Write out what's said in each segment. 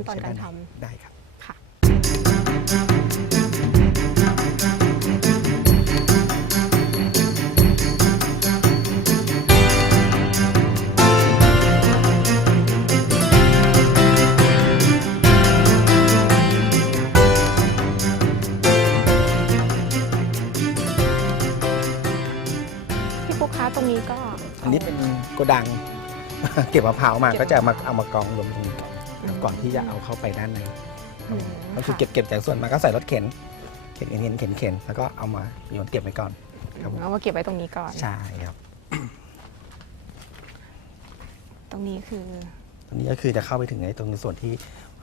ขั้นตอนการทำได้ครับค่ะพี่ปุ๊กคะตรงนี้ก็อันนี้เป็นโกดัง เก็บมะพร้าวมาเก็บก็จะมาเอามากองรวมตรงนี้ก่อน ก่อนที่จะเอาเข้าไปด้านในอืมก็คือเก็บเก็บจากส่วนมาก็ใส่รถเข็น เข็นเข็นเข็นเข็นเข็นแล้วก็เอามาโยนเก็บไว้ก่อนครับผมเอามาเก็บไว้ตรงนี้ก่อน ใช่ครับ ตรงนี้คือตรงนี้ก็คือจะเข้าไปถึงในตรงส่วนที่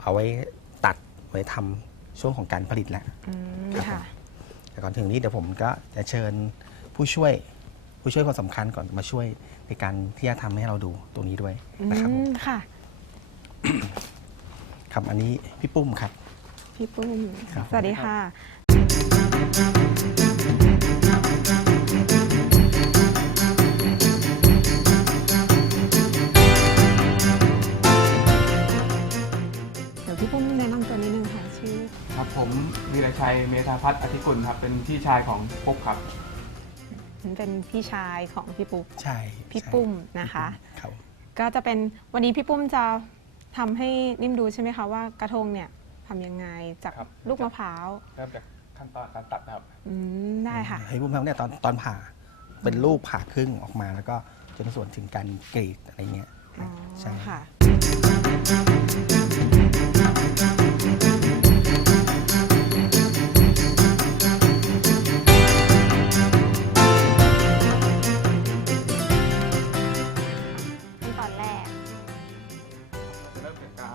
เอาไว้ตัดไว้ทำช่วงของการผลิตแล้วอืมครับค่ะ แต่ก่อนถึงนี้เดี๋ยวผมก็จะเชิญผู้ช่วยผู้ช่วยคนสำคัญก่อนมาช่วยในการที่จะทำให้เราดูตรงนี้ด้วยอืนะครับผม มค่ะ ครับอันนี้พี่ปุ้มครับ พี่ปุ้ม ครับ สวัสดีค่ะ เดี๋ยวพี่ปุ้มแนะนำตัวนิดนึงค่ะ ชื่อ ครับผมวีรชัยเมธาพัฒน์อธิกุลครับ เป็นพี่ชายของปุ๊กครับ เป็นพี่ชายของพี่ปุ๊กใช่พี่ใช่ปุ้มนะคะ ครับ ก็จะเป็นวันนี้พี่ปุ้มจะ ทำให้นิ่มดูใช่ไหมคะว่ากระทงเนี่ยทำยังไงจากครับ ลูกมะพร้าวเริ่มจากขั้นตอนการตัดนะครับ อืมได้ค่ะให้ปุ้มทำเนี่ยตอนตอนผ่าเป็นรูปผ่าครึ่งออกมา แล้วก็จนส่วนถึงการกรีดอะไรเงี้ยอ๋อใช่ ค่ะ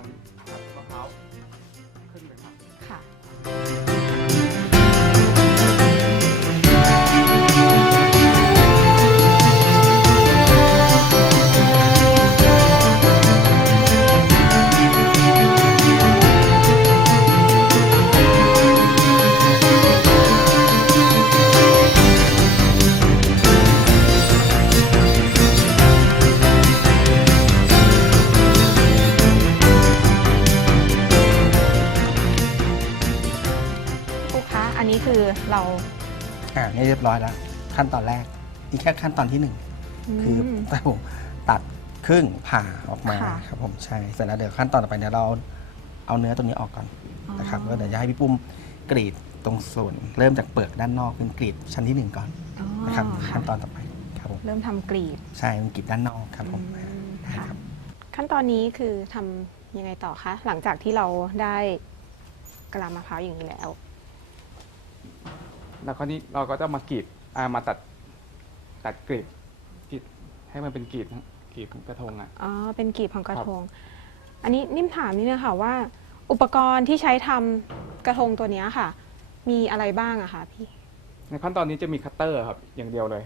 ริ่ คือเราอ่านี่เรียบร้อยแล้ว ขั้นตอนแรกนี่แค่ขั้นตอนที่หนึ่งคือมแต่ผมตัดครึ่งผ่าออกมาค่ะครับผมใช่เสร็จแล้วเดี๋ยวขั้นตอนต่อไปเดี๋ยวเราเอาเนื้อตัวนี้ออกก่อนนะครับอ๋อก็เดี๋ยวจะให้พี่ปุ้มกรีดตรงส่วนเริ่มจากเปลือกด้านนอกเป็นกรีดชั้นที่หนึ่งก่อนอ๋อนะครับค่ะขั้นตอนต่อไปครับผมเริ่มทำกรีดใช่เป็นกรีดด้านนอกครับผมอืมได้ค่ะครับขั้นตอนนี้คือทำยังไงต่อคะหลังจากที่เราได้กะลามะพร้าวอย่างนี้แล้ว แล้วคราวนี้เราก็จะมากรีดอ่ามาตัดตัดกรีดกรีดให้มันเป็นกรีดนะกรีดกระทงอะ อ๋อ เป็นกรีบของกระทง อันนี้นิ่มถามนี่นะคะว่า อุปกรณ์ที่ใช้ทำกระทงตัวเนี้ยค่ะ มีอะไรบ้างอะคะพี่ ในขั้นตอนนี้จะมีคัตเตอร์ครับ อย่างเดียวเลย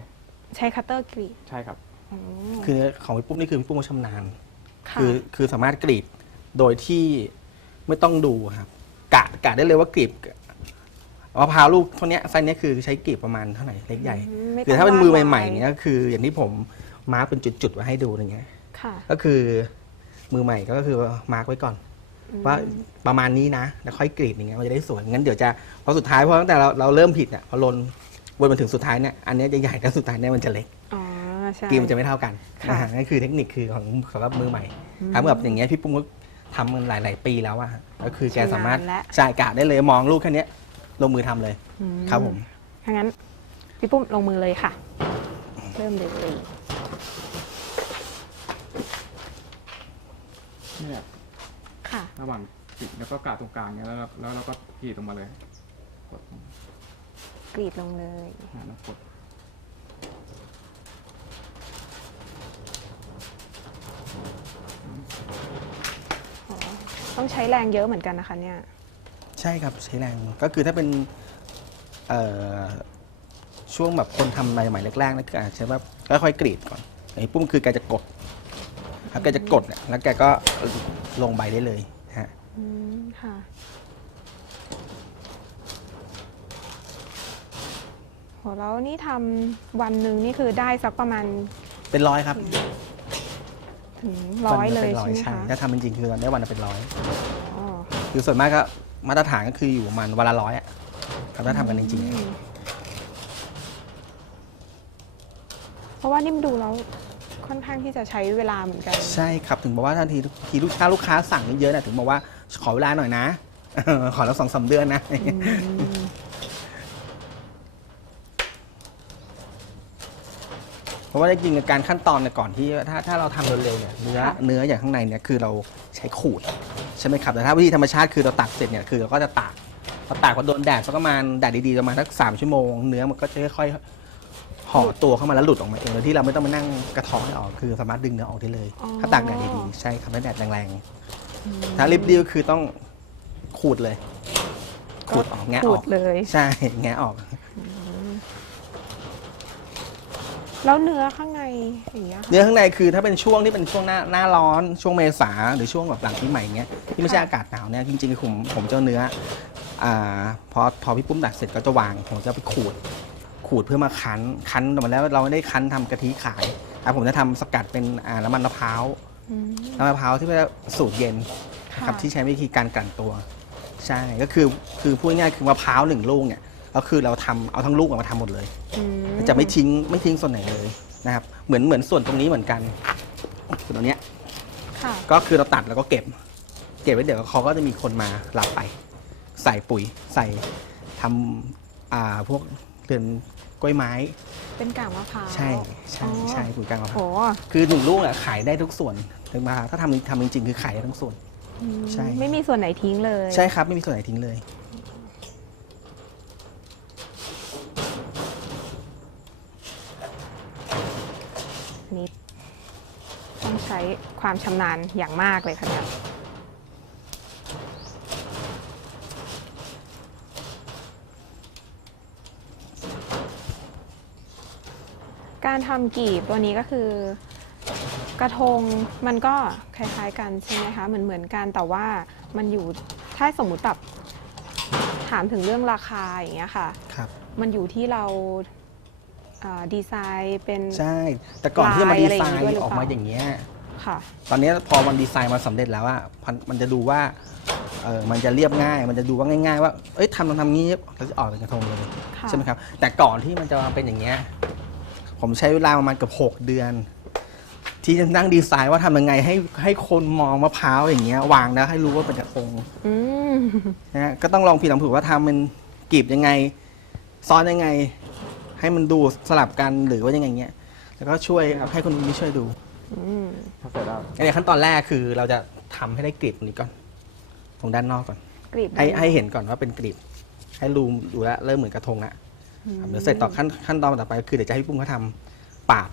ใช้คัตเตอร์กรีดใช่ครับ อ๋อคือของพี่ปุ้มนี่คือพี่ปุ้มเขาชำนาญค่ะคือคือสามารถกรีดโดยที่ไม่ต้องดูครับกะกะได้เลยว่ากรีบ มะพร้าวลูกเท่าเนี้ยไซส์เนี้ยคือใช้กรีบประมาณเท่าไหร่เล็กใหญ่มไม่คือถ้าเป็นมือใหม่ต้งวาดๆเนี้ยก็คือ อย่างที่ผมมาร์กเป็นจุดๆไว้ให้ดูอย่างเงี้ย ค่ะ ก็คือมือใหม่ก็คือมาร์กไว้ก่อน ว่าประมาณนี้นะแล้วค่อยกรีดอย่างเงี้ยมันจะได้สวยงั้นเดี๋ยวจะพอสุดท้ายเพราะตั้งแต่เราเราเริ่มผิดอะพอลนวนมาถึงสุดท้ายเนี่ยอันเนี้ยจะใหญ่แต่สุดท้ายเนี่ยมันจะเล็กอ๋อ ใช่ กรีดมันจะไม่เท่ากันค่ะ นะฮะนั่นคือเทคนิคคือของสำหรับมือใหม่ทำแบบอย่างเงี้ยพี่ปุ้มก็ทำมันหลาย ๆ ปีแล้วอะก็คือแกสามารถชำนาญและจ่ายกะได้เลยมองลูกแค่เนี้ย ลงมือทำเลยอืครับผม ถ้างั้นพี่ปุ้มลงมือเลยค่ะ เริ่มเลยเนี่ยค่ะ ระหว่างกรีดแล้วก็กาดตรงกลางเนี่ยแล้วเราแล้วเราก็กรีดลงมาเลยกดกรีดลงเลยอ่าแล้วกดอ๋อต้องใช้แรงเยอะเหมือนกันนะคะเนี่ย ใช่ครับ ใช้แรงก็คือถ้าเป็นเอ่อช่วงแบบคนทำใหม่ๆแรกๆนั่นคืออาจจะแบบค่อยๆกรีดก่อนไอ้ปุ้มคือแกจะกดครับแกจะกดเนี่ยแล้วแกก็ลงใบได้เลยฮะอืมค่ะโหแล้วนี่ทำวันหนึ่งนี่คือได้สักประมาณ เป็นร้อยครับ ถึงร้อยวันเลละยป็นร้ใช่ไหมใช่คะถ้าทำจริงๆคือได้วันละเป็นร้อยอ๋อคือส่วนมากก็ มาตรฐานก็คืออยู่ประมาณวันละร้อยอะครับถ้าทำกันจริงอืมเพราะว่านิ่มดูแล้วค่อนข้างที่จะใช้เวลาเหมือนกันๆใช่ครับ ถึงบอกว่าทันทีทีลูกค้าลูกค้าสั่งเยอะๆนะถึงบอกว่าขอเวลาหน่อยนะ ขอแล้วสองสามเดือนนะอืมเพราะว่าได้ยินกับการขั้นตอนเนี่ยก่อนที่ถ้าถ้าเราทำเร็วๆเนี่ยเนื้อเนื้ออย่างข้างในเนี่ยคือเราใช้ขูด ใช่ไหมครับแต่ถ้าวิธีธรรมชาติคือเราตักเสร็จเนี่ยคือเราก็จะตากพอตากพอโดนแดดสักประมาณแดดดีๆประมาณสักสามชั่วโมงเนื้อมันก็จะค่อยๆห่อตัวเข้ามาแล้วหลุดออกมาเองโดยที่เราไม่ต้องมานั่งกระเทาะให้ออกคือสามารถดึงเนื้อออกได้เลยถ้าตากแดดดีๆใช่ครับถ้าแดดแรงๆถ้ารีบๆก็คือต้องขูดเลยขูดออกแงะขูอดอกเลย ใช่แงะออก แล้วเนื้อข้างในอย่างเงี้ยค่ะ เนื้อข้างในคือถ้าเป็นช่วงที่เป็นช่วงหน้าหน้าร้อนช่วงเมษาหรือช่วงแบบหลังปีใหม่เงี้ยที่ไม่ใช่ค่ะ อากาศหนาวเนี่ยจริงๆผมผมจะเอาเนื้ออ่าพอพอพี่ปุ้มดักเสร็จก็จะวางผมจะเอาไปขูด ขูดเพื่อมาคั้นคั้นออกมาแล้วเราไม่ได้คั้นทำกะทิขายอะผมจะทำสกัดเป็นอ่าน้ำมันมะพร้าวอืมน้ำมันมะพร้าวที่เป็นสูตรเย็น ค่ะ ครับที่ใช้วิธีการกลั่นตัว ใช่ก็คือคือพูดง่ายๆคือมะพร้าวหนึ่งลูกเนี่ย ก็คือเราทำเอาทั้งลูกออกมาทำหมดเลยอืจะไม่ทิ้งไม่ทิ้งส่วนไหนเลยนะครับ เหมือนเหมือนส่วนตรงนี้เหมือนกันส่วนตรงเนี้ยค่ะก็คือเราตัดแล้วก็เก็บ เก็บไว้เดี๋ยวเขาก็จะมีคนมารับไป ใส่ปุ๋ยใส่ทำอ่าพวกเรือนกล้วยไม้ เป็นกากมะพร้าวใช่ใช่อ๋อใช่ปุ๋ยกลางมะพโหร้าวคือหนึ่งลูกอะขายได้ทุกส่วนถึงมาถ้าทำทำจริงๆคือขายได้ทั้งส่วนอืมใช่ไม่มีส่วนไหนทิ้งเลย ใช่ครับไม่มีส่วนไหนทิ้งเลย ใช้ความชำนาญอย่างมากเลยค่ะเนี่ยการทำกีบตัวนี้ก็คือกระทงมันก็คล้ายๆกันใช่ไหมคะเหมือนเหมือนๆกันแต่ว่ามันอยู่ถ้าสมมุติแบบถามถึงเรื่องราคาอย่างเงี้ยค่ะครับมันอยู่ที่เราเอ่อดีไซน์เป็นใช่ แต่ก่อนที่จะมาลายดีอะไรอไซย่างงี้น์ด้วยหรือออกมาเปล่าอย่างเงี้ย ค่ะ ตอนนี้พอมันดีไซน์มาสำเร็จแล้วอะมันมันจะดูว่าเออมันจะเรียบง่าย มันจะดูว่าง่าย ๆ ว่าเอ้ยทำทำทำงี้เราจะออกเป็นกระทงเลยค่ะ ใช่ไหมครับ แต่ก่อนที่มันจะมาเป็นอย่างเงี้ยผมใช้เวลาประมาณเกือบหกเดือน ที่จะนั่งดีไซน์ว่าทำยังไงให้ให้คนมองมะพร้าวอย่างเงี้ยวางแล้วให้รู้ว่าเป็นกระทง อืม นะฮะก็ต้องลองผิดลองถูกว่าทำเป็นกรีบยังไง ซ้อนยังไง ให้มันดูสลับกันหรือว่ายังไงเงี้ย แล้วก็ช่วยครับให้คนนี้ช่วยดูอืม ถ้าเสร็จแล้วอันนี้ขั้นตอนแรกคือเราจะทำให้ได้กรีบตรงนี้ก่อน ตรงด้านนอกก่อน กรีบให้ด้านให้เห็นก่อนว่าเป็นกรีบ ให้รูมดูแลวเริ่มเหมือนกระทงละอืมครับเดี๋ยวเสร็จต่อขั้นขั้นตอนต่อไปก็คือเดี๋ยวจะให้พี่ปุ้มเขาทำปาด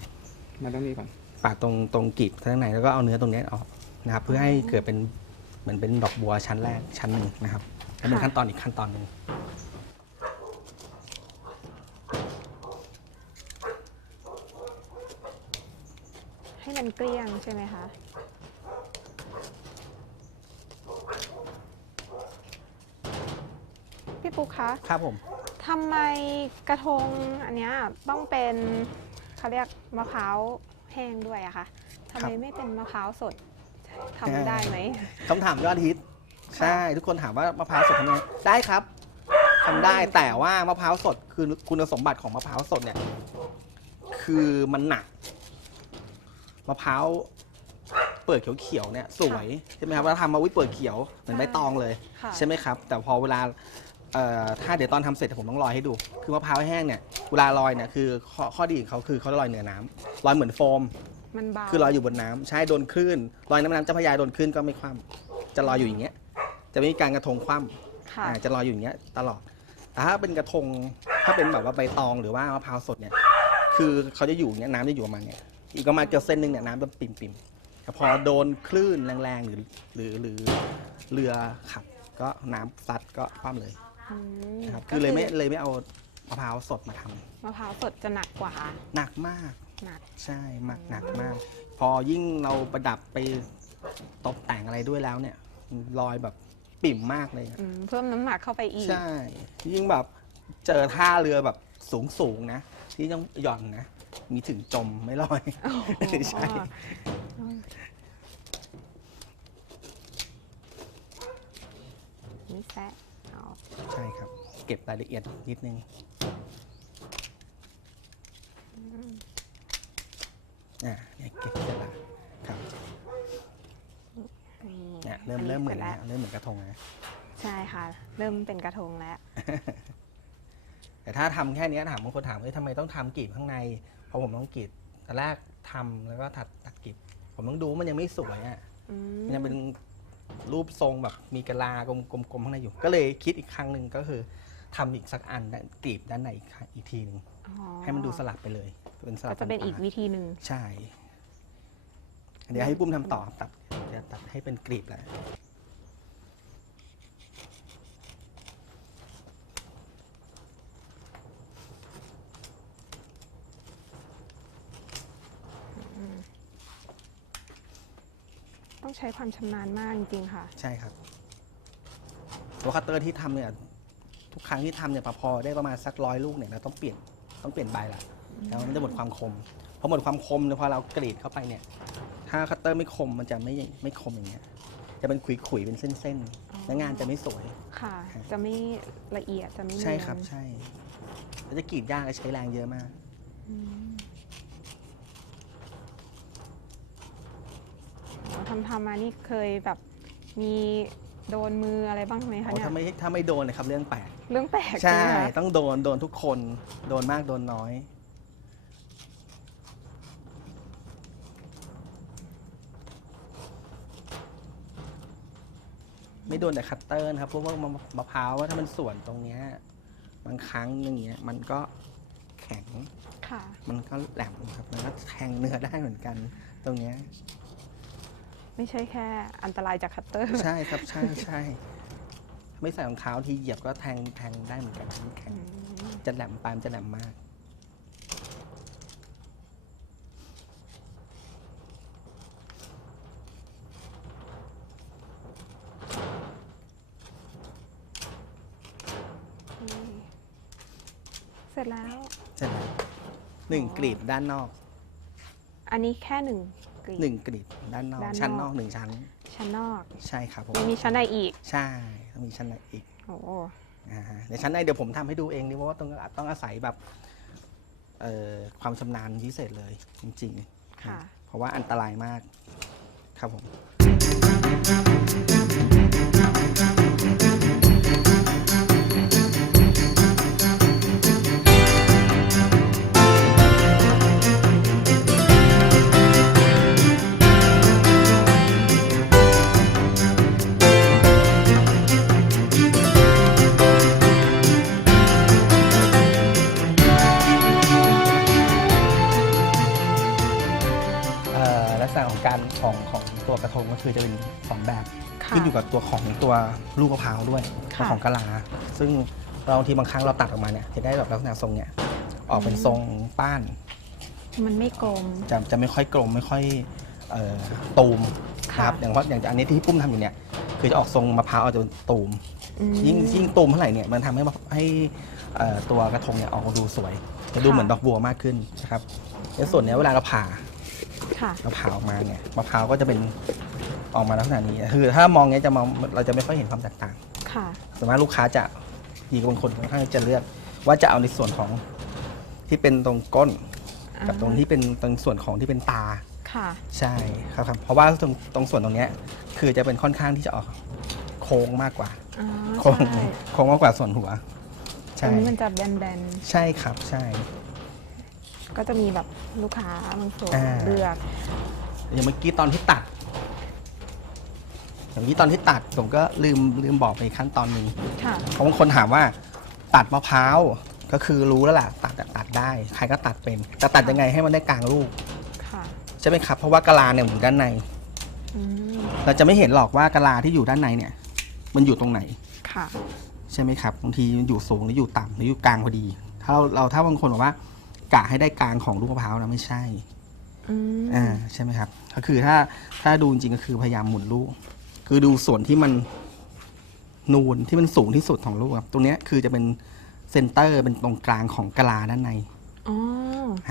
มาตรงนี้ก่อนปาดตรงตรงกรีบข้างในแล้วก็เอาเนื้อตรงเนี้ยออกนะครับเพื่อให้เกิดเป็นเหมือนเป็นดอกบัวชั้นแรกชั้นหนึ่งนะครับแล้วเป็นขั้นตอนอีกขั้นตอนหนึ่ง ให้มัน เกลี้ยงใช่ไหมคะ พี่ปุ๊กคะครับผม ทำไมกระทงอันเนี้ยต้องเป็นเขาเรียกมะพร้าวแห้งด้วยอะคะทำไมไม่เป็นมะพร้าวสดทำได้ไหมคำถามยอดฮิต ใช่ ทุกคนถามว่ามะพร้าวสดทำไงได้ครับทำได้แต่ว่ามะพร้าวสดคือคุณสมบัติของมะพร้าวสดเนี่ย คือมันหนัก มะพร้าวเปลือกเขียวๆเนี่ยสวยใช่ไหมครับเวลาทำมาวิเปลือกเขียวเหมือนใบตองเลย ค่ะ ใช่ไหมครับ แต่พอเวลาเอ่อถ้าเดี๋ยวตอนทำเสร็จผมต้องลอยให้ดู คือมะพร้าวแห้งเนี่ยเวลาลอยเนี่ยคือข้อข้อดีของเขาคือเขาลอยเหนือน้ำลอยเหมือนโฟม มันเบาคือลอยอยู่บนน้ำใช่โดนคลื่นลอยน้ำน้ำเจ้าพระยาโดนคลื่นก็ไม่คว่ำจะลอยอยู่อย่างเงี้ยจะไม่มีการกระทงคว่ำ ค่ะ อ่าจะลอยอยู่อย่างเงี้ยตลอด แต่ถ้าเป็นกระทง ถ้าเป็นแบบว่าใบตองหรือว่ามะพร้าวสดเนี่ย คือเขาจะอยู่อย่างเงี้ยน้ำจะอยู่ประมาณเนี้ย อีกประมาณเกือบเส้นหนึ่งเนี่ยน้ำจะปิ่มๆแต่พอโดนคลื่นแรงๆ หรือหรือหรือเรือขับ ก็น้ำซัดก็คว่ำเลยอืมนะครับก็คือเลยไม่เลยไม่เอามะพร้าวสดมาทำมะพร้าวสดจะหนักกว่าหนักมาก หนัก ใช่มากหนักมาก พอยิ่งเราประดับไปตกแต่งอะไรด้วยแล้วเนี่ยลอยแบบปิ่มมากเลยอะอืมเพิ่มน้ำหนักเข้าไปอีก ใช่ ยิ่งแบบเจอท่าเรือแบบสูงสูงๆนะ ที่ต้องหย่อนนะ มีถึงจมไม่ลอยใช่ นี่แซะใช่ครับ เก็บรายละเอียดนิดนึงอ่าเนี่ยเก็บเสร็ละครับเนี่ยเริ่มเริ่มเหมือนแล้วเริ่มเหมือนกระทงนะใช่ค่ะ เริ่มเป็นกระทงแล้วแต่ถ้าทำแค่นี้ถามบางคนถามว่าทำไมต้องทำกีบข้างใน ราะผมต้องกรีดแต่แรกทำแล้วก็ถัดตัดกลีบผมต้องดูว่ามันยังไม่สวยอะอืมันยังเป็นรูปทรงแบบมีกะลากลมๆข้างในอยู่ ก็เลยคิดอีกครั้งหนึ่งก็คือทำอีกสักอันด้านกลีบด้านในอีกครั้งอีกทีหนึ่งอ๋อให้มันดูสลับไปเลยเป็นสลัก็บจะเป็นอีกต่างวิธีหนึ่งๆใช่ เดี๋ยวให้ปุ้มทำต่อตัดเดี๋ยวตัดให้เป็นกลีบแล้ว ต้องใช้ความชำนาญมากจริงๆค่ะ ใช่ครับ ตัวคัตเตอร์ที่ทำเนี่ยทุกครั้งที่ทำเนี่ยพอได้ประมาณสักร้อยลูกเนี่ยเราต้องเปลี่ยนต้องเปลี่ยนใบละแล้วมันจะหมดความคมพอหมดความคมเนี่ยพอเรากรีดเข้าไปเนี่ย ถ้าคัตเตอร์ไม่คมมันจะไม่ไม่คมอย่างเงี้ยจะเป็นขุยๆเป็นเส้นอ๋อๆแล้วงานจะไม่สวย ค่ะ จะไม่ละเอียดจะไม่ใช่เนียนครับใช่แล้วจะกรีดยากและใช้แรงเยอะมาก อืมอ๋อ ทำทำมานี่เคยแบบมีโดนมืออะไรบ้างไหมคะโอ้เนี่ย ถ้าไม่ถ้าไม่โดนนะครับเรื่องแปลกเรื่องแปลกใช่ ไหมคะต้องโดนโดนทุกคนโดนมากโดนน้อย ไม่โดนแต่คัตเตอร์นะครับเพราะว่ามะมะพร้าวว่าถ้ามันส่วนตรงเนี้ยบางครั้งอย่างเงี้ยมันก็แข็งค่ะ มันก็แหลมครับมันก็แทงเนื้อได้เหมือนกัน ตรงเนี้ย ไม่ใช่แค่อันตรายจากคัตเตอร์ ใช่ครับ ใช่ใช่ไม่ใส่รองเท้าทีเหยียบก็แทงแทงได้เหมือนกันมันแข็งอืมจะแหลมปลายมันจะแหลมมากนี่เสร็จแล้วใช่ไหมหนึ่งอ๋อกลีบด้านนอก อันนี้แค่หนึ่ง กลีบหนึ่งกลีบด้านนอกด้านนอก ชั้นนอกหนึ่งชั้น ชั้นนอกใช่ครับผมยังมีชั้นในอีกใช่ต้องมีชั้นในอีกโอ้อ่าฮะในชั้นในเดี๋ยวผมทำให้ดูเองนี่เพราะว่าต้องต้องอาศัยแบบเอ่อความชำนาญพิเศษเลยจริงๆ ค่ะ เพราะว่าอันตรายมาก ครับผม กับตัวของตัวลูกมะพร้าวด้วยค่ะของกะลา ซึ่งเราบางทีบางครั้งเราตัดออกมาเนี่ยจะได้แบบลักษณะทรงเนี่ยออกเป็นทรงป้านมันไม่กลม จะจะไม่ค่อยกลมไม่ค่อยเอ่อตูมค่ะนะครับอย่างว่าอย่างอันนี้ที่ปุ้มทำอยู่เนี่ยคือจะออกทรงมะพร้าวอาจจะเป็นตูม อืม ยิ่งยิ่งตูมเท่าไหร่เนี่ยมันทำให้มะให้เอ่อตัวกระทงเนี่ยออกมาดูสวย จะดูค่ะ เหมือนดอกบัวมากขึ้นนะครับในส่วนเนี้ยเวลาเราผ่าค่ะ เราผ่าออกมาเนี่ยมะพร้าวก็จะเป็น ออกมาลักษณะนี้ คือถ้ามองเนี้ยจะมองเราจะไม่ค่อยเห็นความแตกต่างค่ะส่วนมากลูกค้าจะมีบางคนค่อนข้างจะเลือก ว่าจะเอาในส่วนของที่เป็นตรงก้น กับตรงที่เป็นตรงส่วนของที่เป็นตาค่ะ ใช่ครับครับเพราะว่าตรงตรงส่วนตรงเนี้ยคือจะเป็นค่อนข้างที่จะออกโค้งมากกว่าอ๋อโค้งใช่โค้งมากกว่าส่วนหัว ตรใช่งนี้มันจะแบนใช่ครับใช่ ๆก็จะมีแบบลูกค้าบางส่วนอ่า เลือก อย่างเมื่อกี้ตอนที่ตัด อย่างเมื่อกี้ตอนที่ตัดผมก็ลืมลืมบอกไปขั้นตอนหนึ่งค่ะ เพราะบางคนถามว่า ตัดมะพร้าวก็คือรู้แล้วล่ะตัดอะตัดได้ใครก็ตัดเป็นแต่ตัดยังไงให้มันได้กลางลูกค่ะใช่ไหมครับเพราะว่ากะลาเนี่ยอยู่ด้านใน อืมเราจะไม่เห็นหรอกว่ากะลาที่อยู่ด้านในเนี่ย มันอยู่ตรงไหน ค่ะ ใช่ไหมครับบางทีมันอยู่สูงหรืออยู่ต่ำหรืออยู่กลางพอดี ถ้าเราเราถ้าบางคนบอกว่ากะให้ได้กลางของลูกมะพร้าวนะไม่ใช่อืมอ่าใช่ไหมครับ ก็คือถ้าถ้าดูจริงๆก็คือพยายามหมุนลูก คือดูส่วนที่มันนูนที่มันสูงที่สุดของลูกครับตรงเนี้ยคือจะเป็นเซนเตอร์เป็นตรงกลางของกะลาด้านในอ๋อ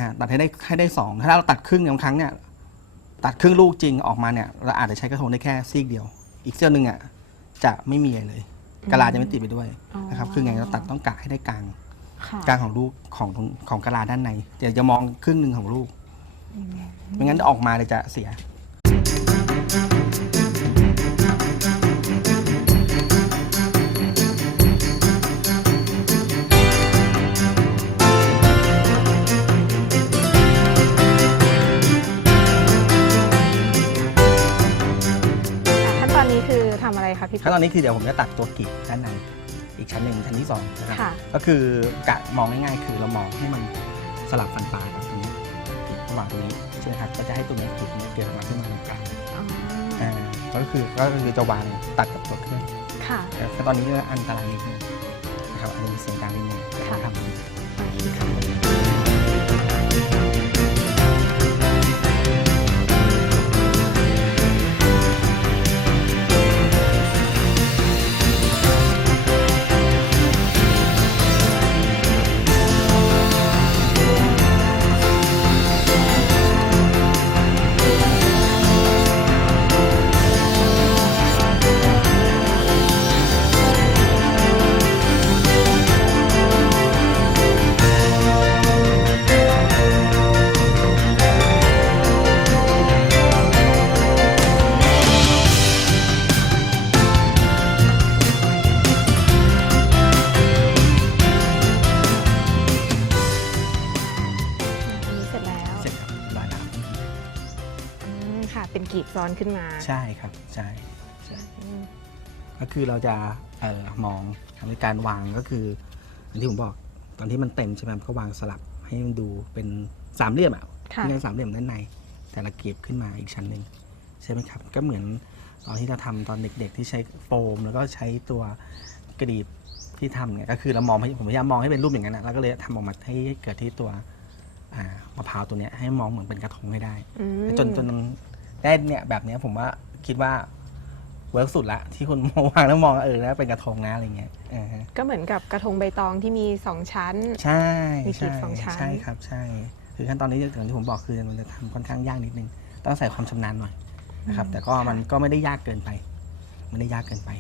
ฮะตัดให้ได้ให้ได้สองถ้าเราตัดครึ่งบางครั้งเนี่ย ตัดครึ่งลูกจริงออกมาเนี่ย เราอาจจะใช้กระทงได้แค่ซีกเดียว อีกเส้นหนึ่งอะจะไม่มีอะไรเลยกะลาจะไม่ติดไปด้วยอ๋อนะครับ คือไงเราตัดต้องกะให้ได้กลางค่ะกลางของลูกของของของกะลาด้านในเดี๋ยวจะมองครึ่งหนึ่งของลูกไม่งั้นออกมาเลยจะเสีย คือทำอะไรคะพี่ขั้นตอนนี้คือเดี๋ยวผมจะตัดตัวกรีบด้านในอีกชั้นหนึ่งชั้นที่สองนะครับค่ะ ก็คือกะมองง่ายๆ คือเรามองให้มันสลับฟันปลายกับตรงนี้ระหว่างตรงนี้ใช่ไหมครับก็จะให้ตรงนี้กรีบนี้เกิดออกมาขึ้นมาตรงกลางอ๋ออ่าก็คือก็คือจะวางตัดกับตัวเครื่องค่ะ แต่ตอนนี้ก็อันตรายนิดนึงนะครับอาจจะมีเสียงดังนิดนึงค่ะทำ เป็นกลีบซ้อนขึ้นมาใช่ครับใช่ใช่อืมก็คือเราจะเอ่อมองในการวางก็คืออย่างที่ผมบอกตอนที่มันเต็มใช่ไหมมันก็วางสลับให้มันดูเป็นสามเหลี่ยมอะค่ะที่เป็นสามเหลี่ยมด้านใน แต่ละเก็บขึ้นมาอีกชั้นหนึ่งใช่ไหมครับ ก็เหมือนตอนที่เราทำตอนเด็กๆที่ใช้โฟม แล้วก็ใช้ตัวกรีบที่ทำเนี่ยก็คือเรามองให้ผมพยายามมองให้เป็นรูปอย่างนั้นนะแล้วก็เลยทำออกมาให้เกิดที่ตัวอ่ามะพร้าวตัวเนี้ยให้มองเหมือนเป็นกระทงให้ได้ อืมจนจน ได้เนี่ยแบบเนี้ยผมว่าคิดว่าเวิร์กสุดละที่คุณมองวางแล้วมองเออแล้วเป็นกระทงนะอะไรเงี้ยเออฮะก็เหมือนกับกระทงใบตองที่มีสองชั้น ใช่มีกรีใช่บสองชั้น ใช่ครับใช่ คือขั้นตอนนี้อย่างที่ผมบอกคือมันจะทำค่อนข้างยากนิดนึง ต้องใส่ความชำนาญหน่อยนะครับ แต่ก็มันก็ไม่ได้ยากเกินไปไม่ได้ยากเกินไป